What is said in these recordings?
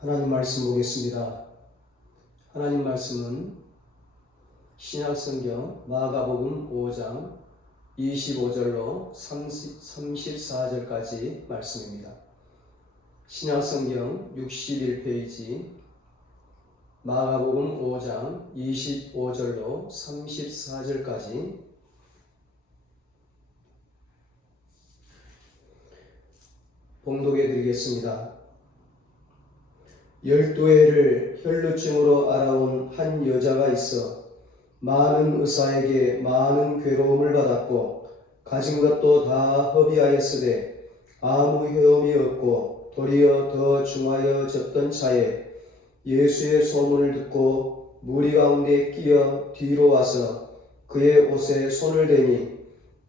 하나님 말씀 보겠습니다. 하나님 말씀은 신약성경 마가복음 5장 25절로 34절까지 말씀입니다. 신약성경 61페이지 마가복음 5장 25절로 34절까지 봉독해 드리겠습니다. 12해를 혈루증으로 앓아온 한 여자가 있어 많은 의사에게 많은 괴로움을 받았고 가진 것도 다 허비하였으되 아무 효험이 없고 도리어 더 중하여졌던 차에 예수의 소문을 듣고 무리 가운데 끼어 뒤로 와서 그의 옷에 손을 대니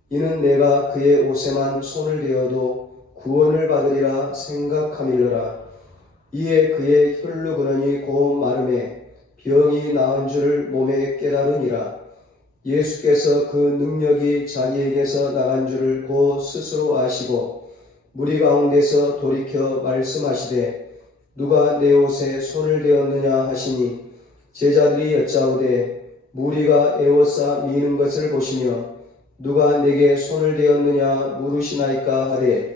이는 내가 그의 옷에만 손을 대어도 구원을 받으리라 생각함이로라. 이에 그의 혈루 근원이 곧 마름에 병이 나은 줄을 몸에 깨달으니라. 예수께서 그 능력이 자기에게서 나간 줄을 곧 스스로 아시고 무리 가운데서 돌이켜 말씀하시되 누가 내 옷에 손을 대었느냐 하시니 제자들이 여짜오되 무리가 에워싸 미는 것을 보시며 누가 내게 손을 대었느냐 물으시나이까 하되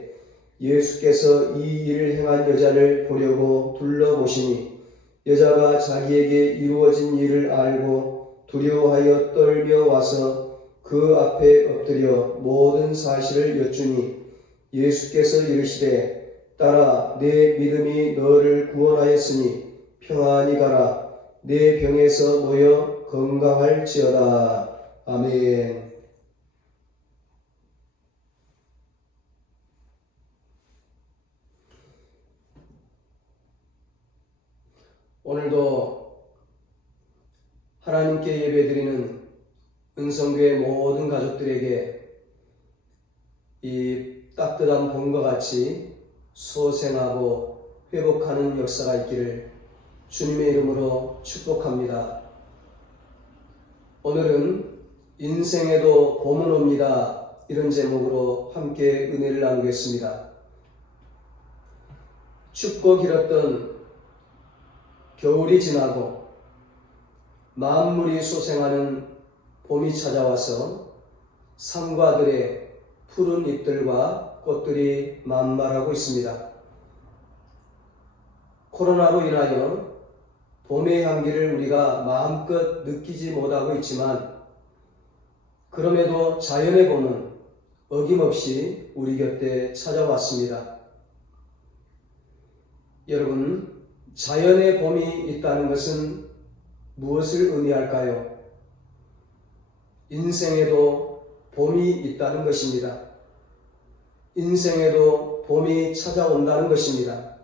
예수께서 이 일을 행한 여자를 보려고 둘러보시니 여자가 자기에게 이루어진 일을 알고 두려워하여 떨며 와서 그 앞에 엎드려 모든 사실을 여쭈니 예수께서 이르시되 딸아 내 믿음이 너를 구원하였으니 평안히 가라. 내 병에서 놓여 건강할지어다. 아멘. 오늘도 하나님께 예배드리는 은성교회 모든 가족들에게 이 따뜻한 봄과 같이 소생하고 회복하는 역사가 있기를 주님의 이름으로 축복합니다. 오늘은 인생에도 봄은 옵니다. 이런 제목으로 함께 은혜를 나누겠습니다. 춥고 길었던 겨울이 지나고 만물이 소생하는 봄이 찾아와서 산과 들의 푸른 잎들과 꽃들이 만발하고 있습니다. 코로나로 인하여 봄의 향기를 우리가 마음껏 느끼지 못하고 있지만 그럼에도 자연의 봄은 어김없이 우리 곁에 찾아왔습니다. 여러분, 자연의 봄이 있다는 것은 무엇을 의미할까요? 인생에도 봄이 있다는 것입니다. 인생에도 봄이 찾아온다는 것입니다.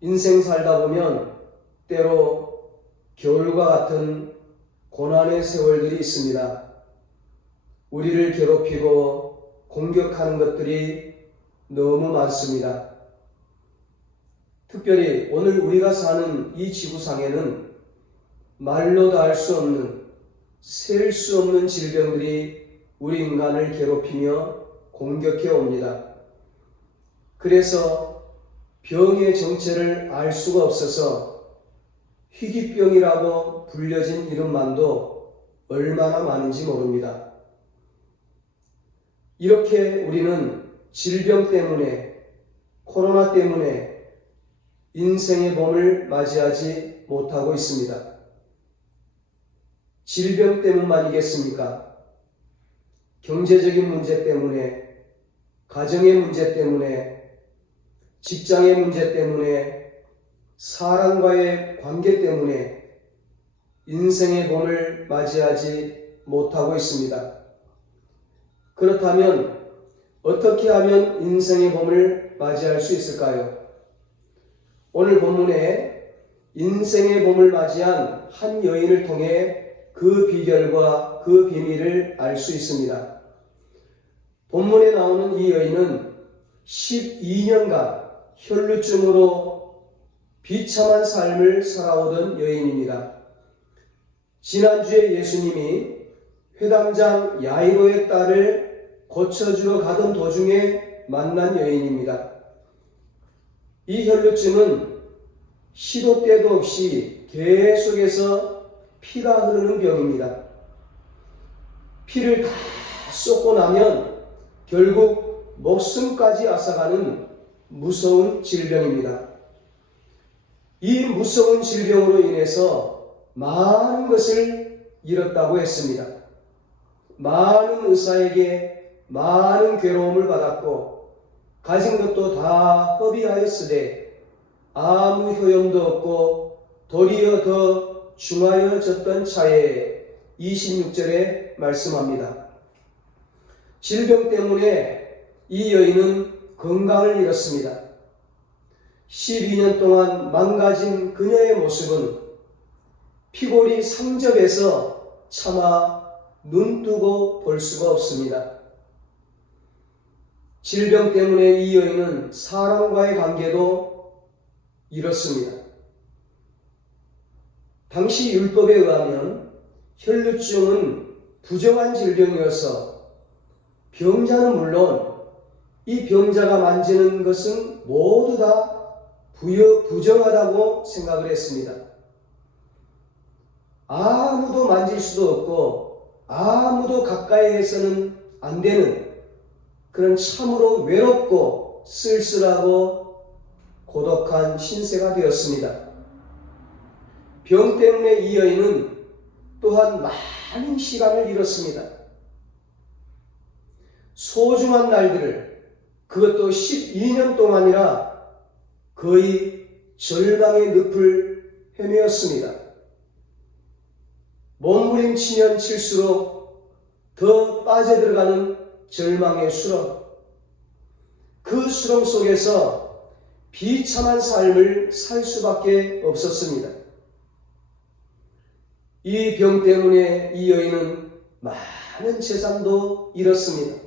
인생 살다 보면 때로 겨울과 같은 고난의 세월들이 있습니다. 우리를 괴롭히고 공격하는 것들이 너무 많습니다. 특별히 오늘 우리가 사는 이 지구상에는 말로 다 할 수 없는, 셀 수 없는 질병들이 우리 인간을 괴롭히며 공격해 옵니다. 그래서 병의 정체를 알 수가 없어서 희귀병이라고 불려진 이름만도 얼마나 많은지 모릅니다. 이렇게 우리는 질병 때문에, 코로나 때문에 인생의 봄을 맞이하지 못하고 있습니다. 질병 때문만이겠습니까? 경제적인 문제 때문에, 가정의 문제 때문에, 직장의 문제 때문에, 사람과의 관계 때문에 인생의 봄을 맞이하지 못하고 있습니다. 그렇다면 어떻게 하면 인생의 봄을 맞이할 수 있을까요? 오늘 본문에 인생의 봄을 맞이한 한 여인을 통해 그 비결과 그 비밀을 알 수 있습니다. 본문에 나오는 이 여인은 12년간 혈루증으로 비참한 삶을 살아오던 여인입니다. 지난주에 예수님이 회당장 야이로의 딸을 고쳐주러 가던 도중에 만난 여인입니다. 이 혈루증은 시도 때도 없이 계속해서 피가 흐르는 병입니다. 피를 다 쏟고 나면 결국 목숨까지 앗아가는 무서운 질병입니다. 이 무서운 질병으로 인해서 많은 것을 잃었다고 했습니다. 많은 의사에게 많은 괴로움을 받았고 가진 것도 다 허비하였으되 아무 효용도 없고 도리어 더 중하여졌던 차에 26절에 말씀합니다. 질병 때문에 이 여인은 건강을 잃었습니다. 12년 동안 망가진 그녀의 모습은 피골이 상접해서 차마 눈뜨고 볼 수가 없습니다. 질병 때문에 이 여인은 사람과의 관계도 잃었습니다. 당시 율법에 의하면 혈루증은 부정한 질병이어서 병자는 물론 이 병자가 만지는 것은 모두 다 부정하다고 생각을 했습니다. 아무도 만질 수도 없고 아무도 가까이 해서는 안 되는 그런 참으로 외롭고 쓸쓸하고 고독한 신세가 되었습니다. 병 때문에 이 여인은 또한 많은 시간을 잃었습니다. 소중한 날들을, 그것도 12년 동안이라 거의 절망의 늪을 헤매었습니다. 몸부림치면 칠수록 더 빠져들어가는 절망의 수렁, 그 수렁 속에서 비참한 삶을 살 수밖에 없었습니다. 이 병 때문에 이 여인은 많은 재산도 잃었습니다.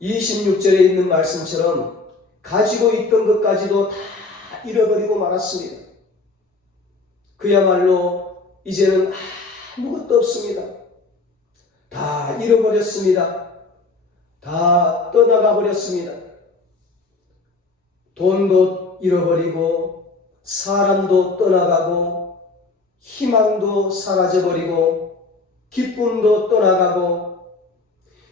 26절에 있는 말씀처럼 가지고 있던 것까지도 다 잃어버리고 말았습니다. 그야말로 이제는 아무것도 없습니다. 다 잃어버렸습니다. 다 떠나가 버렸습니다. 돈도 잃어버리고 사람도 떠나가고 희망도 사라져버리고 기쁨도 떠나가고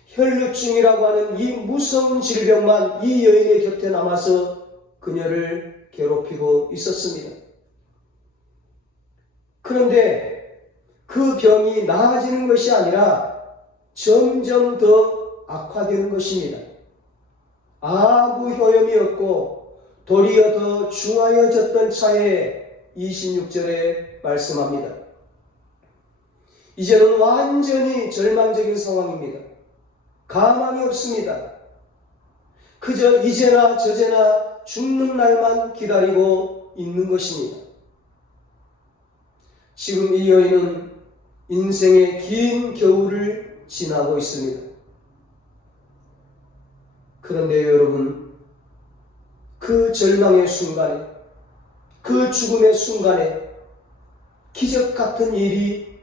혈루증이라고 하는 이 무서운 질병만 이 여인의 곁에 남아서 그녀를 괴롭히고 있었습니다. 그런데 그 병이 나아지는 것이 아니라 점점 더 악화되는 것입니다. 아무 효험이 없고 도리어 더 중하여졌던 차에 26절에 말씀합니다. 이제는 완전히 절망적인 상황입니다. 가망이 없습니다. 그저 이제나 저제나 죽는 날만 기다리고 있는 것입니다. 지금 이 여인은 인생의 긴 겨울을 지나고 있습니다. 그런데 여러분, 그 절망의 순간에, 그 죽음의 순간에 기적 같은 일이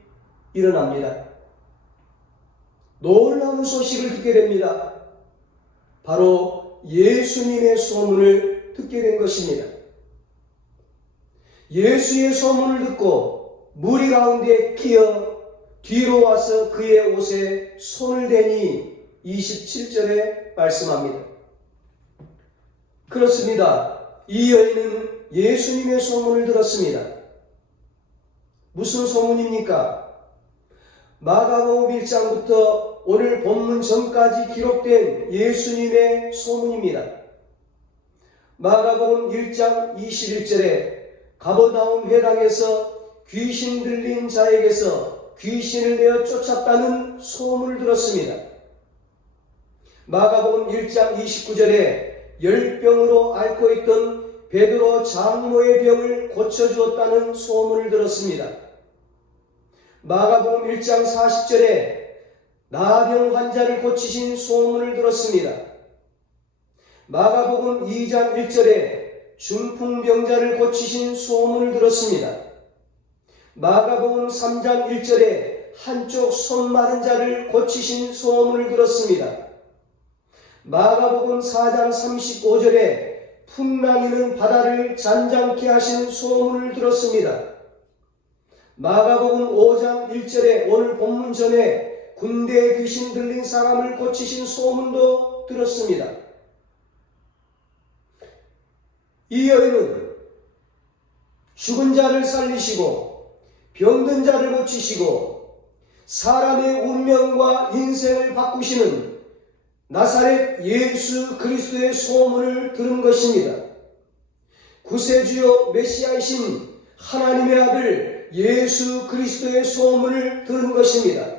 일어납니다. 놀라운 소식을 듣게 됩니다. 바로 예수님의 소문을 듣게 된 것입니다. 예수의 소문을 듣고 무리 가운데 끼어 뒤로 와서 그의 옷에 손을 대니 27절에 말씀합니다. 그렇습니다. 이 여인은 예수님의 소문을 들었습니다. 무슨 소문입니까? 마가복음 1장부터 오늘 본문 전까지 기록된 예수님의 소문입니다. 마가복음 1장 21절에 가버나움 회당에서 귀신 들린 자에게서 귀신을 내어 쫓았다는 소문을 들었습니다. 마가복음 1장 29절에 열병으로 앓고 있던 베드로 장로의 병을 고쳐주었다는 소문을 들었습니다. 마가복음 1장 40절에 나병 환자를 고치신 소문을 들었습니다. 마가복음 2장 1절에 중풍병자를 고치신 소문을 들었습니다. 마가복음 3장 1절에 한쪽 손 마른 자를 고치신 소문을 들었습니다. 마가복음 4장 35절에 풍랑이는 바다를 잔잔케 하신 소문을 들었습니다. 마가복음 5장 1절에 오늘 본문 전에 군대에 귀신 들린 사람을 고치신 소문도 들었습니다. 이 여인은 죽은 자를 살리시고 병든 자를 고치시고 사람의 운명과 인생을 바꾸시는 나사렛 예수 그리스도의 소문을 들은 것입니다. 구세주요 메시아이신 하나님의 아들 예수 그리스도의 소문을 들은 것입니다.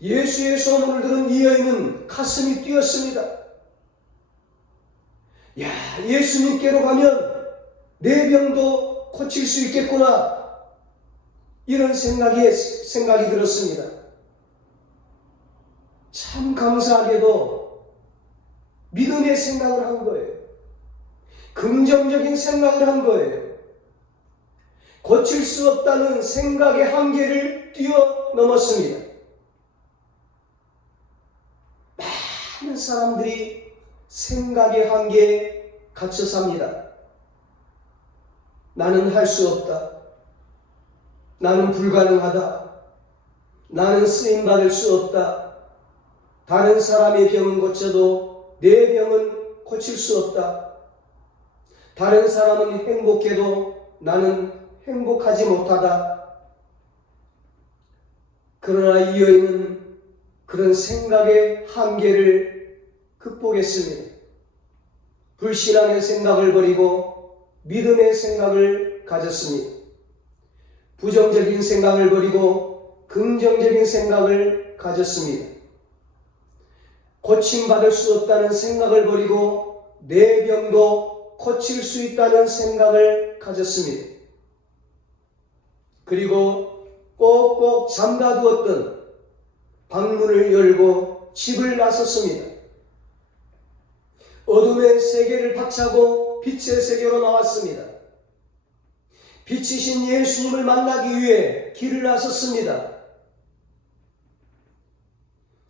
예수의 소문을 들은 이 여인은 가슴이 뛰었습니다. 야, 예수님께로 가면 내 병도 고칠 수 있겠구나. 이런 생각이 들었습니다. 참 감사하게도 믿음의 생각을 한 거예요. 긍정적인 생각을 한 거예요. 고칠 수 없다는 생각의 한계를 뛰어넘었습니다. 많은 사람들이 생각의 한계에 갇혀 삽니다. 나는 할 수 없다. 나는 불가능하다. 나는 쓰임받을 수 없다. 다른 사람의 병은 고쳐도 내 병은 고칠 수 없다. 다른 사람은 행복해도 나는 행복하지 못하다. 그러나 이 여인은 그런 생각의 한계를 극복했습니다. 불신앙의 생각을 버리고 믿음의 생각을 가졌습니다. 부정적인 생각을 버리고 긍정적인 생각을 가졌습니다. 고침받을 수 없다는 생각을 버리고 내 병도 고칠 수 있다는 생각을 가졌습니다. 그리고 꼭꼭 잠가두었던 방문을 열고 집을 나섰습니다. 어둠의 세계를 박차고 빛의 세계로 나왔습니다. 빛이신 예수님을 만나기 위해 길을 나섰습니다.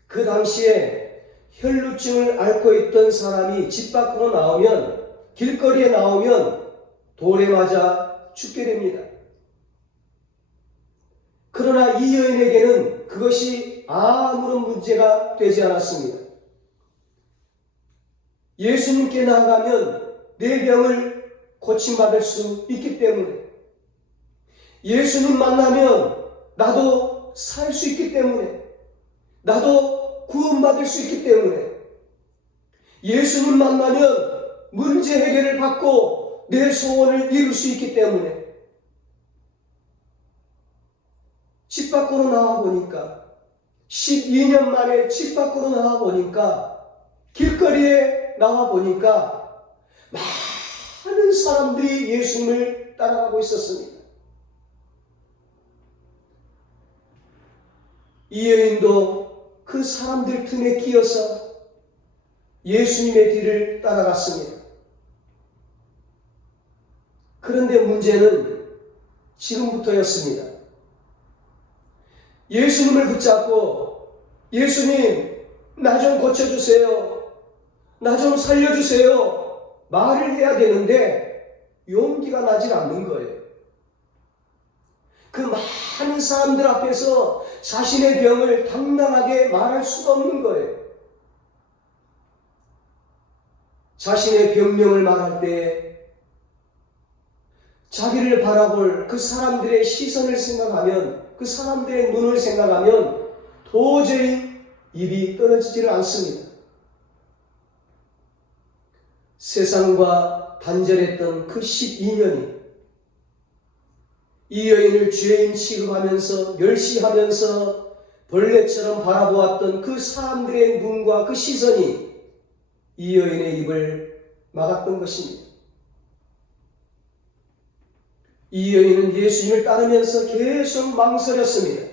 그 당시에 혈루증을 앓고 있던 사람이 집 밖으로 나오면, 길거리에 나오면 돌에 맞아 죽게 됩니다. 그러나 이 여인에게는 그것이 아무런 문제가 되지 않았습니다. 예수님께 나아가면 내 병을 고침받을 수 있기 때문에, 예수님 만나면 나도 살 수 있기 때문에, 나도 구원받을 수 있기 때문에, 예수님 만나면 문제 해결을 받고 내 소원을 이룰 수 있기 때문에, 집 밖으로 나와보니까, 12년 만에 집 밖으로 나와보니까, 길거리에 나와보니까 많은 사람들이 예수님을 따라가고 있었습니다. 이 여인도 그 사람들 틈에 끼어서 예수님의 뒤를 따라갔습니다. 그런데 문제는 지금부터였습니다. 예수님을 붙잡고 예수님, 나 좀 고쳐주세요. 나 좀 살려주세요. 말을 해야 되는데 용기가 나질 않는 거예요. 그 많은 사람들 앞에서 자신의 병을 당당하게 말할 수가 없는 거예요. 자신의 병명을 말할 때 자기를 바라볼 그 사람들의 시선을 생각하면, 그 사람들의 눈을 생각하면 도저히 입이 떨어지지를 않습니다. 세상과 단절했던 그 12년이 이 여인을 죄인 취급하면서 멸시하면서 벌레처럼 바라보았던 그 사람들의 눈과 그 시선이 이 여인의 입을 막았던 것입니다. 이 여인은 예수님을 따르면서 계속 망설였습니다.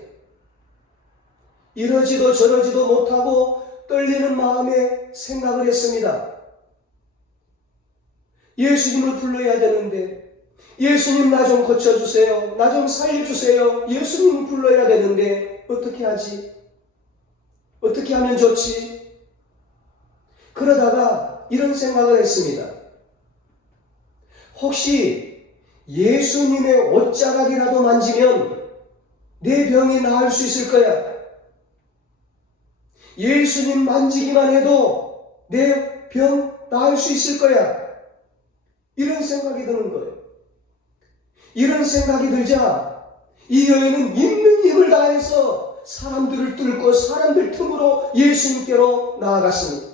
이러지도 저러지도 못하고 떨리는 마음에 생각을 했습니다. 예수님을 불러야 되는데, 예수님 나 좀 고쳐주세요. 나 좀 살려주세요. 예수님을 불러야 되는데 어떻게 하지? 어떻게 하면 좋지? 그러다가 이런 생각을 했습니다. 혹시 예수님의 옷자락이라도 만지면 내 병이 나을 수 있을 거야. 예수님 만지기만 해도 내 병 나을 수 있을 거야. 이런 생각이 드는 거예요. 이런 생각이 들자 이 여인은 있는 힘을 다해서 사람들을 뚫고 사람들 틈으로 예수님께로 나아갔습니다.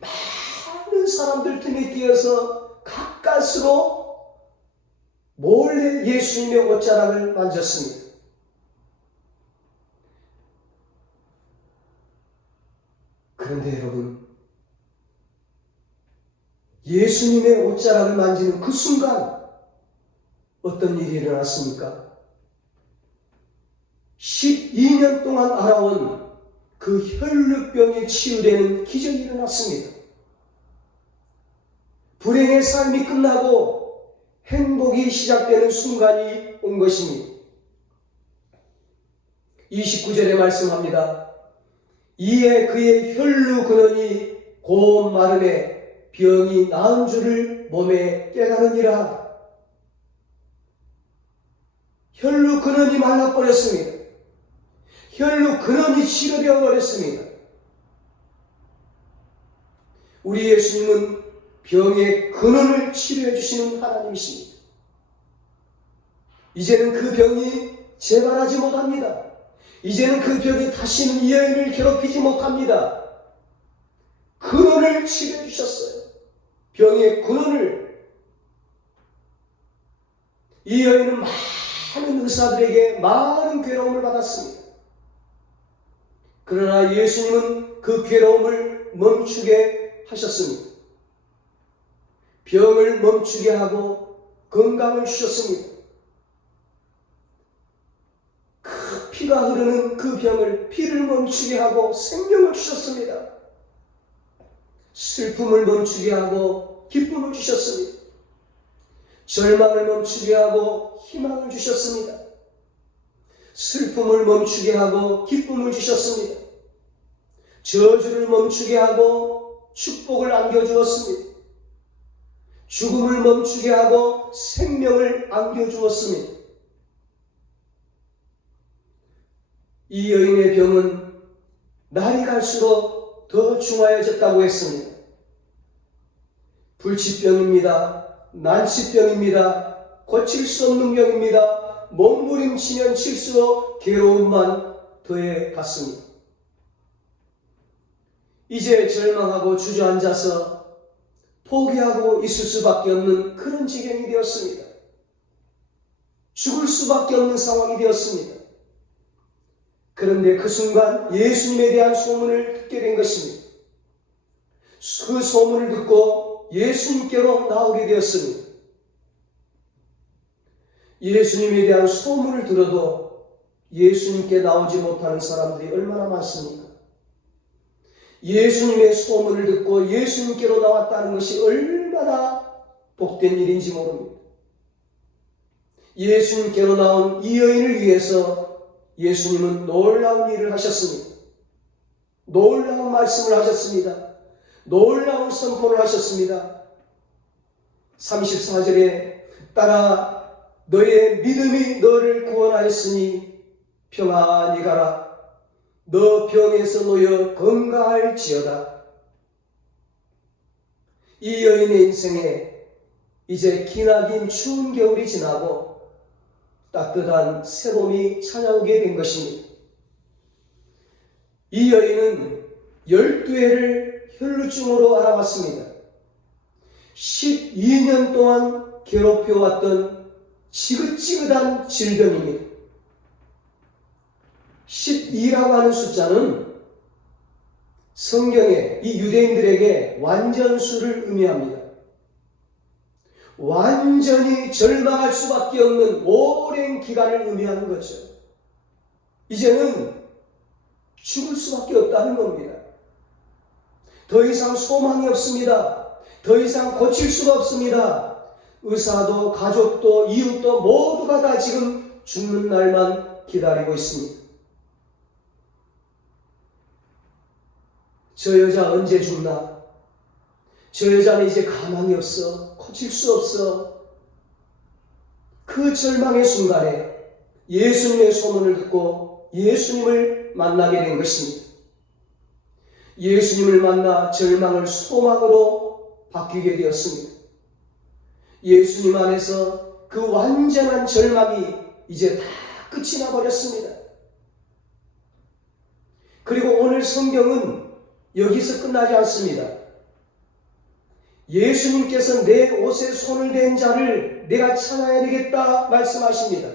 많은 사람들 틈에 끼어서 가까스로 몰래 예수님의 옷자락을 만졌습니다. 그런데 여러분, 예수님의 옷자락을 만지는 그 순간 어떤 일이 일어났습니까? 12년 동안 알아온 그 혈루병이 치유되는 기적이 일어났습니다. 불행의 삶이 끝나고 행복이 시작되는 순간이 온 것입니다. 29절에 말씀합니다. 이에 그의 혈루 근원이 곧 마름에 병이 나은 줄을 몸에 깨달으니라. 혈루 근원이 말라버렸습니다. 혈루 근원이 치료되어 버렸습니다. 우리 예수님은 병의 근원을 치료해 주시는 하나님이십니다. 이제는 그 병이 재발하지 못합니다. 이제는 그 병이 다시는 이 여인을 괴롭히지 못합니다. 근원을 치료해 주셨어요. 병의 근원을. 이 여인은 많은 의사들에게 많은 괴로움을 받았습니다. 그러나 예수님은 그 괴로움을 멈추게 하셨습니다. 병을 멈추게 하고 건강을 주셨습니다. 그 피가 흐르는 그 병을 피를 멈추게 하고 생명을 주셨습니다. 슬픔을 멈추게 하고 기쁨을 주셨습니다. 절망을 멈추게 하고 희망을 주셨습니다. 슬픔을 멈추게 하고 기쁨을 주셨습니다. 저주를 멈추게 하고 축복을 안겨주었습니다. 죽음을 멈추게 하고 생명을 안겨주었습니다. 이 여인의 병은 날이 갈수록 더 중하여졌다고 했습니다. 불치병입니다. 난치병입니다. 고칠 수 없는 병입니다. 몸부림치면 칠수록 괴로움만 더해 갔습니다. 이제 절망하고 주저앉아서 포기하고 있을 수밖에 없는 그런 지경이 되었습니다. 죽을 수밖에 없는 상황이 되었습니다. 그런데 그 순간 예수님에 대한 소문을 듣게 된 것입니다. 그 소문을 듣고 예수님께로 나오게 되었습니다. 예수님에 대한 소문을 들어도 예수님께 나오지 못하는 사람들이 얼마나 많습니까? 예수님의 소문을 듣고 예수님께로 나왔다는 것이 얼마나 복된 일인지 모릅니다. 예수님께로 나온 이 여인을 위해서 예수님은 놀라운 일을 하셨습니다. 놀라운 말씀을 하셨습니다. 놀라운 선포를 하셨습니다. 34절에 따라 너의 믿음이 너를 구원하였으니 평안히 가라. 너 병에서 놓여 건강할지어다. 이 여인의 인생에 이제 기나긴 추운 겨울이 지나고 따뜻한 새봄이 찾아오게 된 것입니다. 이 여인은 12회를 혈루증으로 알아봤습니다. 12년 동안 괴롭혀왔던 지긋지긋한 질병입니다. 12라고 하는 숫자는 성경에 이 유대인들에게 완전수를 의미합니다. 완전히 절망할 수밖에 없는 오랜 기간을 의미하는 거죠. 이제는 죽을 수밖에 없다는 겁니다. 더 이상 소망이 없습니다. 더 이상 고칠 수가 없습니다. 의사도 가족도 이웃도 모두가 다 지금 죽는 날만 기다리고 있습니다. 저 여자 언제 죽나? 저 여자는 이제 가망이 없어. 고칠 수 없어. 그 절망의 순간에 예수님의 소문을 듣고 예수님을 만나게 된 것입니다. 예수님을 만나 절망을 소망으로 바뀌게 되었습니다. 예수님 안에서 그 완전한 절망이 이제 다 끝이 나버렸습니다. 그리고 오늘 성경은 여기서 끝나지 않습니다. 예수님께서 내 옷에 손을 댄 자를 내가 찾아야 되겠다 말씀하십니다.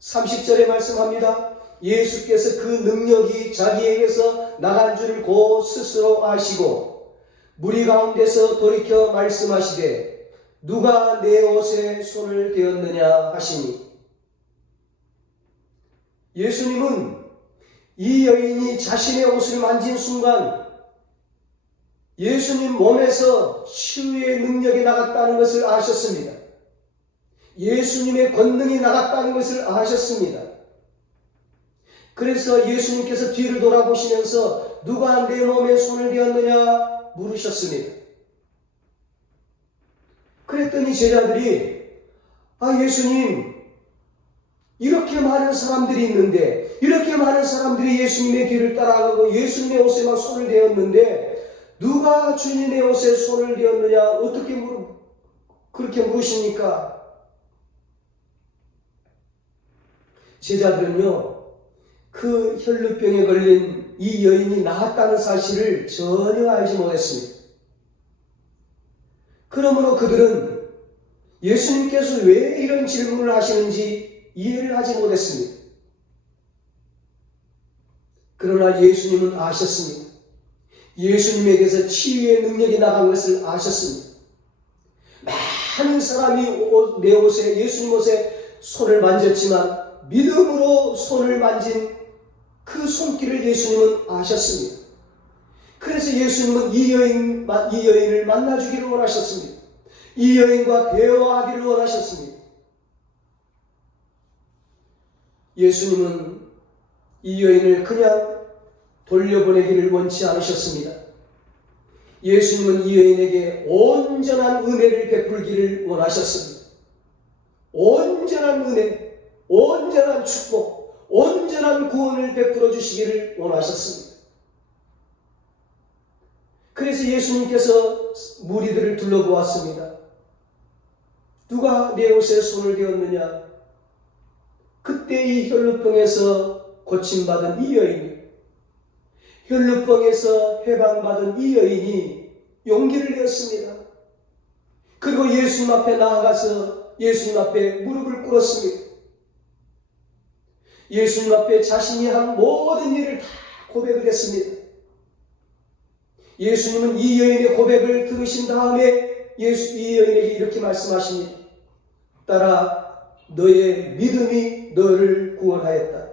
30절에 말씀합니다. 예수께서 그 능력이 자기에게서 나간 줄을 곧 스스로 아시고 무리 가운데서 돌이켜 말씀하시되 누가 내 옷에 손을 대었느냐 하시니, 예수님은 이 여인이 자신의 옷을 만진 순간 예수님 몸에서 치유의 능력이 나갔다는 것을 아셨습니다. 예수님의 권능이 나갔다는 것을 아셨습니다. 그래서 예수님께서 뒤를 돌아보시면서 누가 내 몸에 손을 대었느냐 물으셨습니다. 그랬더니 제자들이 예수님, 이렇게 많은 사람들이 있는데, 이렇게 많은 사람들이 예수님의 뒤를 따라가고 예수님의 옷에만 손을 대었는데 누가 주님의 옷에 손을 대었느냐 어떻게 그렇게 물으십니까? 제자들은요, 그 혈루병에 걸린 이 여인이 나았다는 사실을 전혀 알지 못했습니다. 그러므로 그들은 예수님께서 왜 이런 질문을 하시는지 이해를 하지 못했습니다. 그러나 예수님은 아셨습니다. 예수님에게서 치유의 능력이 나간 것을 아셨습니다. 많은 사람이 내 옷에, 예수님 옷에 손을 만졌지만 믿음으로 손을 만진 그 손길을 예수님은 아셨습니다. 그래서 예수님은 이 여인을 만나주기를 원하셨습니다. 이 여인과 대화하기를 원하셨습니다. 예수님은 이 여인을 그냥 돌려보내기를 원치 않으셨습니다. 예수님은 이 여인에게 온전한 은혜를 베풀기를 원하셨습니다. 온전한 은혜, 온전한 축복, 온전한 구원을 베풀어 주시기를 원하셨습니다. 그래서 예수님께서 무리들을 둘러보았습니다. 누가 내 옷에 손을 대었느냐? 그때 이 혈루병에서 고침받은 이 여인이, 혈루병에서 해방받은 이 여인이 용기를 내었습니다. 그리고 예수님 앞에 나아가서 예수님 앞에 무릎을 꿇었습니다. 예수님 앞에 자신이 한 모든 일을 다 고백을 했습니다. 예수님은 이 여인의 고백을 들으신 다음에 이 여인에게 이렇게 말씀하십니다. 딸아, 너의 믿음이 너를 구원하였다.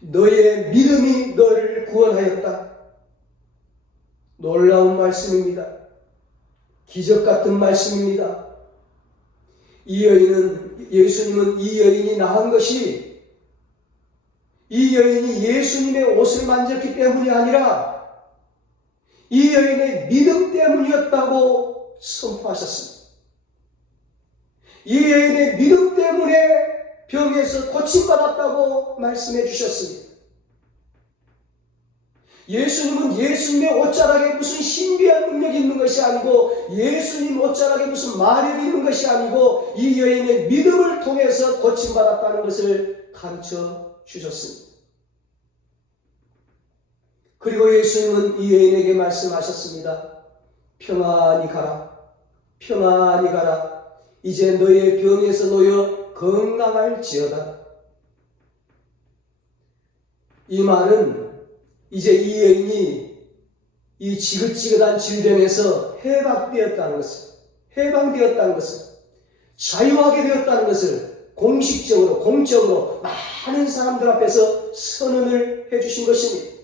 너의 믿음이 너를 구원하였다. 놀라운 말씀입니다. 기적 같은 말씀입니다. 예수님은 이 여인이 나은 것이 이 여인이 예수님의 옷을 만졌기 때문이 아니라 이 여인의 믿음 때문이었다고 선포하셨습니다. 이 여인의 믿음 때문에 병에서 고침받았다고 말씀해 주셨습니다. 예수님은 예수님의 옷자락에 무슨 신비한 능력이 있는 것이 아니고, 예수님 옷자락에 무슨 마력이 있는 것이 아니고, 이 여인의 믿음을 통해서 고침받았다는 것을 가르쳐 주셨습니다. 그리고 예수님은 이 여인에게 말씀하셨습니다. 평안히 가라. 평안히 가라. 이제 너의 병에서 놓여 건강할지어다. 이 말은 이제 이 여인이 이 지긋지긋한 질병에서 해방되었다는 것을, 자유하게 되었다는 것을 공식적으로, 공적으로 많은 사람들 앞에서 선언을 해주신 것입니다.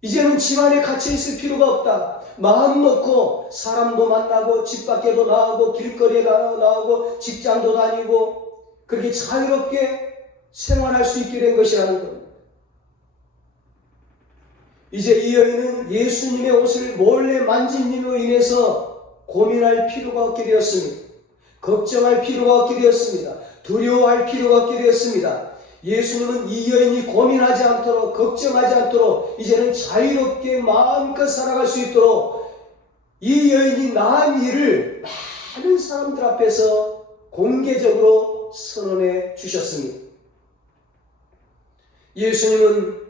이제는 집안에 갇혀 있을 필요가 없다. 마음 놓고 사람도 만나고 집 밖에도 나오고 길거리에 나오고 직장도 다니고 그렇게 자유롭게 생활할 수 있게 된 것이라는 겁니다. 이제 이 여인은 예수님의 옷을 몰래 만진 일로 인해서 고민할 필요가 없게 되었습니다. 걱정할 필요가 없게 되었습니다. 두려워할 필요가 없게 되었습니다. 예수님은 이 여인이 고민하지 않도록, 걱정하지 않도록 이제는 자유롭게 마음껏 살아갈 수 있도록 이 여인이 낳은 일을 많은 사람들 앞에서 공개적으로 선언해 주셨습니다. 예수님은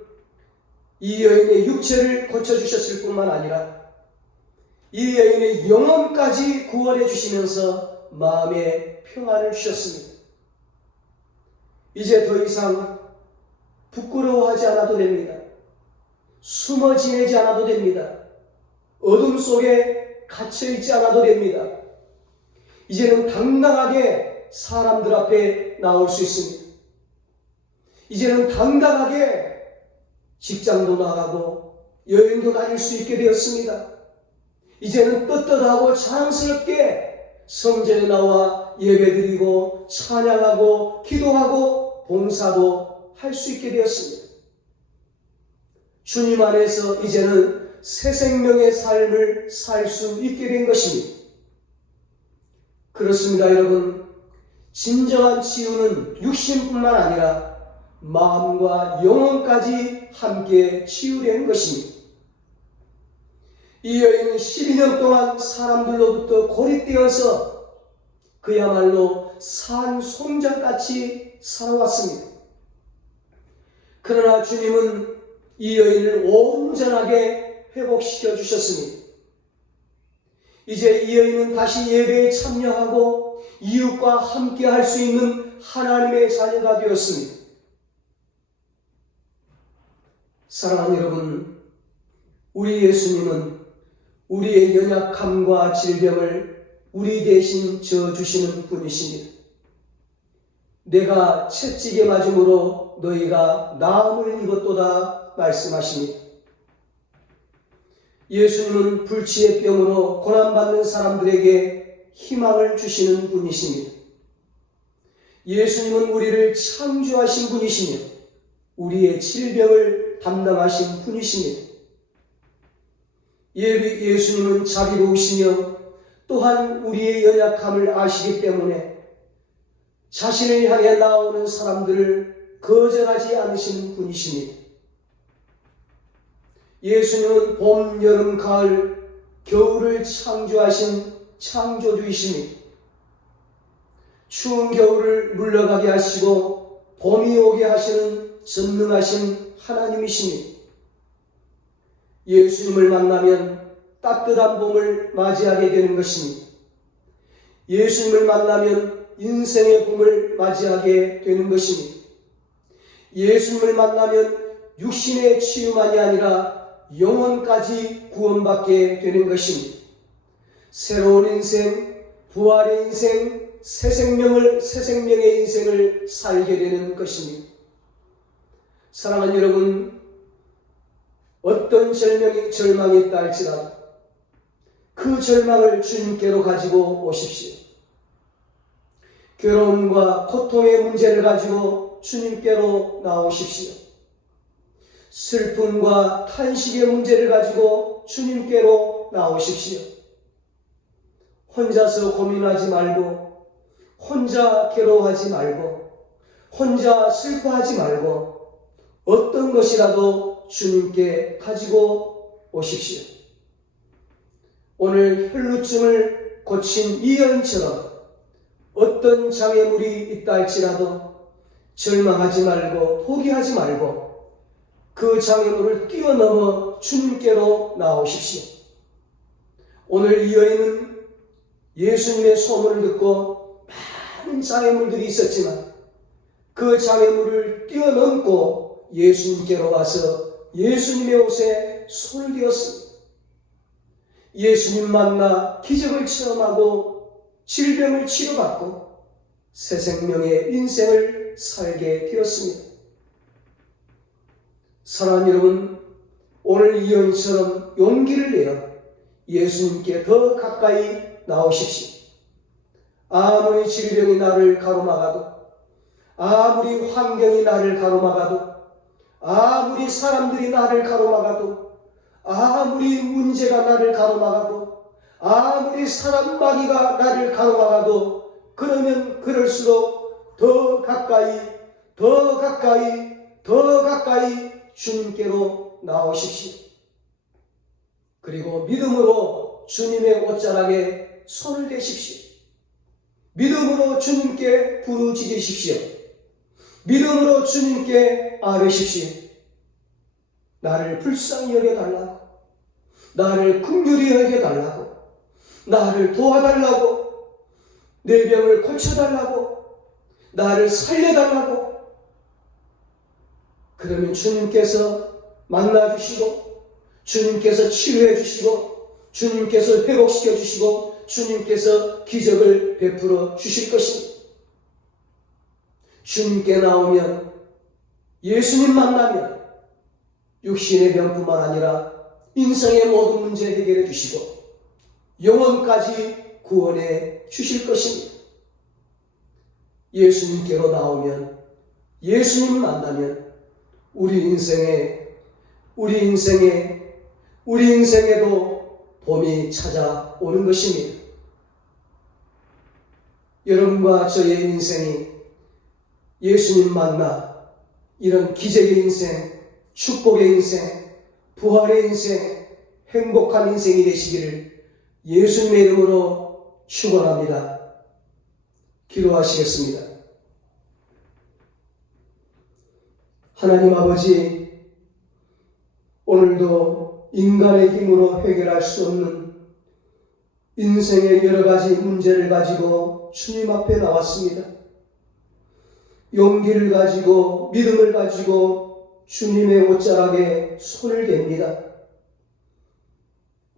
이 여인의 육체를 고쳐주셨을 뿐만 아니라 이 여인의 영혼까지 구원해 주시면서 마음에 평안을 주셨습니다. 이제 더 이상 부끄러워하지 않아도 됩니다. 숨어 지내지 않아도 됩니다. 어둠 속에 갇혀있지 않아도 됩니다. 이제는 당당하게 사람들 앞에 나올 수 있습니다. 이제는 당당하게 직장도 나가고 여행도 다닐 수 있게 되었습니다. 이제는 떳떳하고 자랑스럽게 성전에 나와 예배드리고 찬양하고 기도하고 봉사도 할 수 있게 되었습니다. 주님 안에서 이제는 새 생명의 삶을 살 수 있게 된 것입니다. 그렇습니다, 여러분. 진정한 치유는 육신뿐만 아니라 마음과 영혼까지 함께 치유되는 것입니다. 이 여인은 12년 동안 사람들로부터 고립되어서 그야말로 산송장같이 살아왔습니다. 그러나 주님은 이 여인을 온전하게 회복시켜 주셨습니다. 이제 이 여인은 다시 예배에 참여하고 이웃과 함께 할 수 있는 하나님의 자녀가 되었습니다. 사랑하는 여러분, 우리 예수님은 우리의 연약함과 질병을 우리 대신 져주시는 분이십니다. 내가 채찍에 맞음으로 너희가 나음을 입었도다 말씀하십니다. 예수님은 불치의 병으로 고난받는 사람들에게 희망을 주시는 분이십니다. 예수님은 우리를 창조하신 분이시며 우리의 질병을 담당하신 분이십니다. 예수님은 자비로우시며 또한 우리의 연약함을 아시기 때문에 자신을 향해 나오는 사람들을 거절하지 않으시는 분이십니다. 예수님은 봄, 여름, 가을, 겨울을 창조하신 창조주이십니다. 추운 겨울을 물러가게 하시고 봄이 오게 하시는 전능하신 하나님이십니다. 예수님을 만나면 따뜻한 봄을 맞이하게 되는 것입니다. 예수님을 만나면 인생의 봄을 맞이하게 되는 것입니다. 예수님을 만나면 육신의 치유만이 아니라 영혼까지 구원받게 되는 것입니다. 새로운 인생, 부활의 인생, 새 생명의 인생을 살게 되는 것입니다. 사랑하는 여러분, 어떤 절망이 있다 할지라도 그 절망을 주님께로 가지고 오십시오. 괴로움과 고통의 문제를 가지고 주님께로 나오십시오. 슬픔과 탄식의 문제를 가지고 주님께로 나오십시오. 혼자서 고민하지 말고, 혼자 괴로워하지 말고, 혼자 슬퍼하지 말고 어떤 것이라도 주님께 가지고 오십시오. 오늘 혈루증을 고친 이 여인처럼 어떤 장애물이 있다 할지라도 절망하지 말고 포기하지 말고 그 장애물을 뛰어넘어 주님께로 나오십시오. 오늘 이 여인은 예수님의 소문을 듣고 많은 장애물들이 있었지만 그 장애물을 뛰어넘고 예수님께로 와서 예수님의 옷에 손을 대었습니다. 예수님 만나 기적을 체험하고 질병을 치료받고 새 생명의 인생을 살게 되었습니다. 사랑하는 여러분, 오늘 이 여인처럼 용기를 내어 예수님께 더 가까이 나오십시오. 아무리 질병이 나를 가로막아도, 아무리 환경이 나를 가로막아도, 아무리 사람들이 나를 가로막아도, 아무리 문제가 나를 가로막아도, 아무리 사람 마귀가 나를 가로막아도, 그러면 그럴수록 더 가까이, 더 가까이, 더 가까이 주님께로 나오십시오. 그리고 믿음으로 주님의 옷자락에 손을 대십시오. 믿음으로 주님께 부르짖으십시오. 믿음으로 주님께 아뢰십시오. 나를 불쌍히 여겨달라고, 나를 긍휼히 여겨달라고, 나를 도와달라고, 내 병을 고쳐달라고, 나를 살려달라고. 그러면 주님께서 만나주시고, 주님께서 치유해 주시고, 주님께서 회복시켜 주시고, 주님께서 기적을 베풀어 주실 것입니다. 주님께 나오면, 예수님 만나면 육신의 병뿐만 아니라 인생의 모든 문제 해결해 주시고 영혼까지 구원해 주실 것입니다. 예수님께로 나오면, 예수님 만나면 우리 인생에도 봄이 찾아오는 것입니다. 여러분과 저의 인생이 예수님 만나 이런 기적의 인생, 축복의 인생, 부활의 인생, 행복한 인생이 되시기를 예수님의 이름으로 축원합니다. 기도하시겠습니다. 하나님 아버지, 오늘도 인간의 힘으로 해결할 수 없는 인생의 여러 가지 문제를 가지고 주님 앞에 나왔습니다. 용기를 가지고, 믿음을 가지고 주님의 옷자락에 손을 댑니다.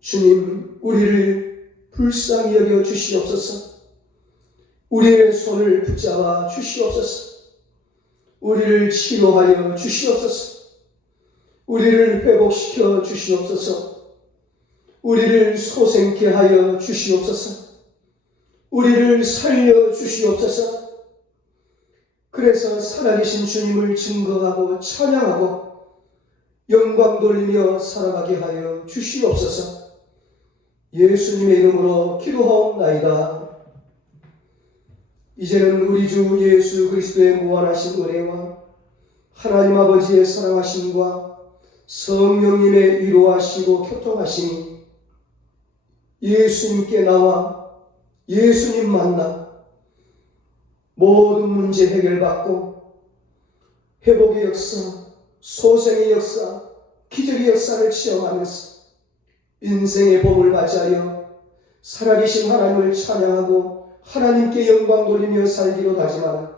주님, 우리를 불쌍히 여겨 주시옵소서. 우리의 손을 붙잡아 주시옵소서. 우리를 치료하여 주시옵소서. 우리를 회복시켜 주시옵소서. 우리를 소생케 하여 주시옵소서. 우리를 살려 주시옵소서. 그래서 살아계신 주님을 증거하고 찬양하고 영광 돌리며 살아가게 하여 주시옵소서. 예수님의 이름으로 기도하옵나이다. 이제는 우리 주 예수 그리스도의 무한하신 은혜와 하나님 아버지의 사랑하심과 성령님의 위로하시고 교통하심이 예수님께 나와 예수님 만나 모든 문제 해결받고 회복의 역사, 소생의 역사, 기적의 역사를 체험하면서 인생의 복을 맞이하여 살아계신 하나님을 찬양하고 하나님께 영광 돌리며 살기로 다짐하는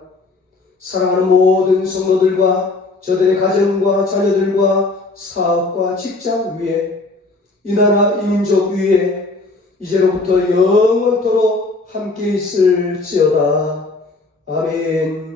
사랑하는 모든 성도들과 저들의 가정과 자녀들과 사업과 직장 위에 이 나라 이 민족 위에 이제로부터 영원토록 함께 있을지어다. 아멘.